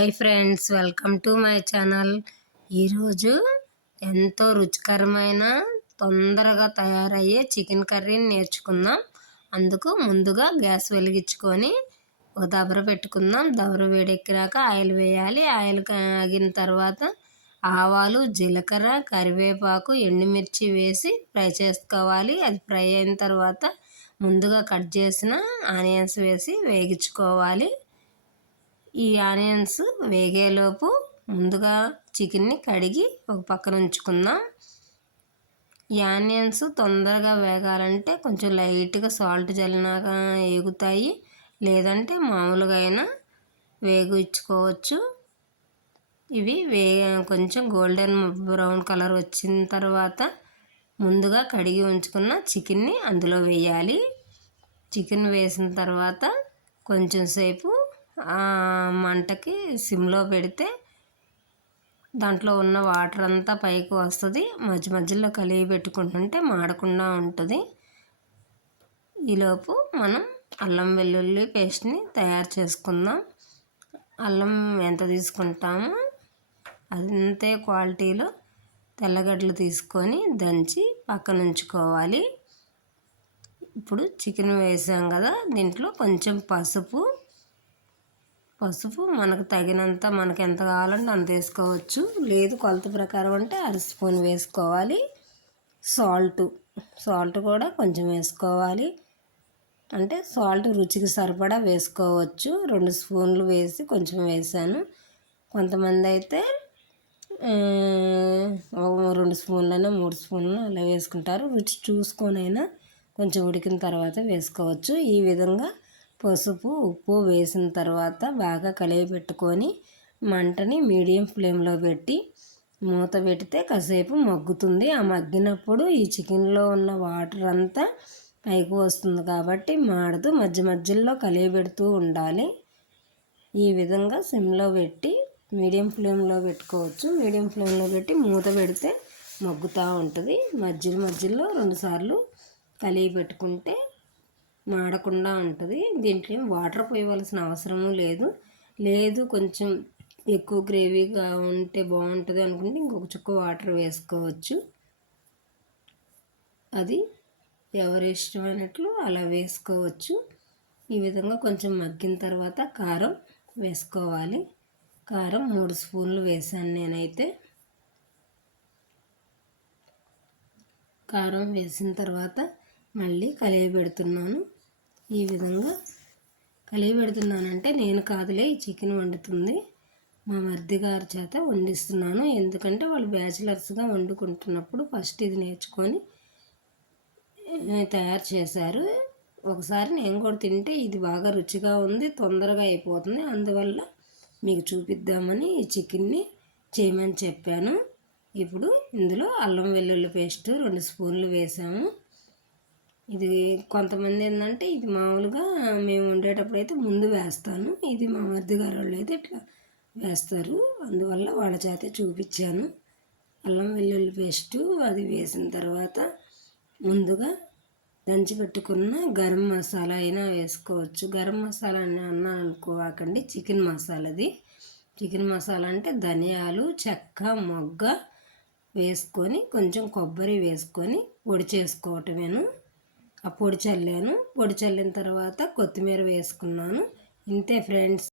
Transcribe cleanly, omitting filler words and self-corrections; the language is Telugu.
Hi friends, welcome to my channel. ఈరోజు ఎంతో రుచికరమైన తొందరగా తయారయ్యే చికెన్ కర్రీని నేర్చుకుందాం. అందుకు ముందుగా గ్యాస్ వెలిగించుకొని ఒక దబర పెట్టుకుందాం. దబర వేడెక్కినాక ఆయిల్ వేయాలి. ఆయిల్ కాగిన తర్వాత ఆవాలు, జీలకర్ర, కరివేపాకు, ఎండుమిర్చి వేసి ఫ్రై చేసుకోవాలి. అది ఫ్రై అయిన తర్వాత ముందుగా కట్ చేసిన ఆనియన్స్ వేసి వేగించుకోవాలి. ఈ ఆనియన్స్ వేగేలోపు ముందుగా చికెన్ని కడిగి ఒక పక్కన ఉంచుకుందాం. ఈ ఆనియన్స్ తొందరగా వేగాలంటే కొంచెం లైట్గా సాల్ట్ జల్లినాక వేగుతాయి, లేదంటే మామూలుగా అయినా వేగించుకోవచ్చు. ఇవి కొంచెం గోల్డెన్ బ్రౌన్ కలర్ వచ్చిన తర్వాత ముందుగా కడిగి ఉంచుకున్న చికెన్ని అందులో వేయాలి. చికెన్ వేసిన తర్వాత కొంచెం సేపు మంటకి సిమ్లో పెడితే దాంట్లో ఉన్న వాటర్ అంతా పైకి వస్తుంది. మధ్య మధ్యలో కలిగి పెట్టుకుంటుంటే మాడకుండా ఉంటుంది. ఈలోపు మనం అల్లం వెల్లుల్లి పేస్ట్ని తయారు చేసుకుందాం. అల్లం ఎంత తీసుకుంటామో అంతే క్వాలిటీలో తెల్లగడ్డలు తీసుకొని దంచి పక్కన ఉంచుకోవాలి. ఇప్పుడు చికెన్ వేసాం కదా, దీంట్లో కొంచెం పసుపు మనకు తగినంత, మనకు ఎంత కావాలంటే అంత వేసుకోవచ్చు. లేదు కొలత ప్రకారం అంటే అర స్పూన్ వేసుకోవాలి. సాల్ట్ కూడా కొంచెం వేసుకోవాలి. అంటే సాల్ట్ రుచికి సరిపడా వేసుకోవచ్చు. 2 స్పూన్లు వేసి కొంచెం వేసాను. కొంతమంది అయితే 2 స్పూన్లైనా 3 స్పూన్లు అలా వేసుకుంటారు. రుచి చూసుకొనైనా కొంచెం ఉడికిన తర్వాత వేసుకోవచ్చు. ఈ విధంగా పసుపు, ఉప్పు వేసిన తర్వాత బాగా కలిపి పెట్టుకొని మంటని మీడియం ఫ్లేమ్లో పెట్టి మూత పెడితే కాసేపు మగ్గుతుంది. ఆ మగ్గినప్పుడు ఈ చికెన్లో ఉన్న వాటర్ అంతా పైకి వస్తుంది కాబట్టి మాడదు. మధ్య మధ్యలో కలిపి పెడుతూ ఉండాలి. ఈ విధంగా సిమ్లో పెట్టి మీడియం ఫ్లేమ్లో పెట్టుకోవచ్చు. మీడియం ఫ్లేమ్లో పెట్టి మూత పెడితే మగ్గుతూ ఉంటుంది. మధ్యలో 2 సార్లు కలిపి పెట్టుకుంటే మాడకుండా ఉంటుంది. దీంట్లో వాటర్ పోయవలసిన అవసరము లేదు కొంచెం ఎక్కువ గ్రేవీగా ఉంటే బాగుంటుంది అనుకుంటే ఇంకొక చుక్క వాటర్ వేసుకోవచ్చు. అది ఎవరి ఇష్టమైనట్లు అలా వేసుకోవచ్చు. ఈ విధంగా కొంచెం మగ్గిన తర్వాత కారం వేసుకోవాలి. కారం 3 స్పూన్లు వేసాను నేనైతే. కారం వేసిన తర్వాత మళ్ళీ కలిపి పెడుతున్నాను. ఈ విధంగా కలిపి పెడుతున్నానంటే నేను కాదులే, ఈ చికెన్ వండుతుంది మా మరిది గారి చేత వండిస్తున్నాను. ఎందుకంటే వాళ్ళు బ్యాచిలర్స్గా వండుకుంటున్నప్పుడు ఫస్ట్ ఇది నేర్చుకొని తయారు చేశారు. ఒకసారి నేను కూడా తింటే ఇది బాగా రుచిగా ఉంది, తొందరగా అయిపోతుంది. అందువల్ల మీకు చూపిద్దామని ఈ చికెన్ని చేయమని చెప్పాను. ఇప్పుడు ఇందులో అల్లం వెల్లుల్లి పేస్ట్ 2 స్పూన్లు వేసాము. ఇది కొంతమంది ఏంటంటే ఇది మామూలుగా మేము వండేటప్పుడు అయితే ముందు వేస్తాను. ఇది మా మరిది గారు వాళ్ళు అయితే ఇట్లా వేస్తారు. అందువల్ల వాళ్ళ చేతే చూపించాను. అల్లం వెల్లుల్లి పేస్టు అది వేసిన తర్వాత ముందుగా దంచి పెట్టుకున్న గరం మసాలా అయినా వేసుకోవచ్చు. గరం మసాలా అని అన్నాను అనుకోకండి, చికెన్ మసాలాది. చికెన్ మసాలా అంటే ధనియాలు, చెక్క, మొగ్గ వేసుకొని కొంచెం కొబ్బరి వేసుకొని పొడి చేసుకోవటమేను. ఆ పొడి చల్లిన తర్వాత కొత్తిమీర వేసుకున్నాను. ఇంతే ఫ్రెండ్స్.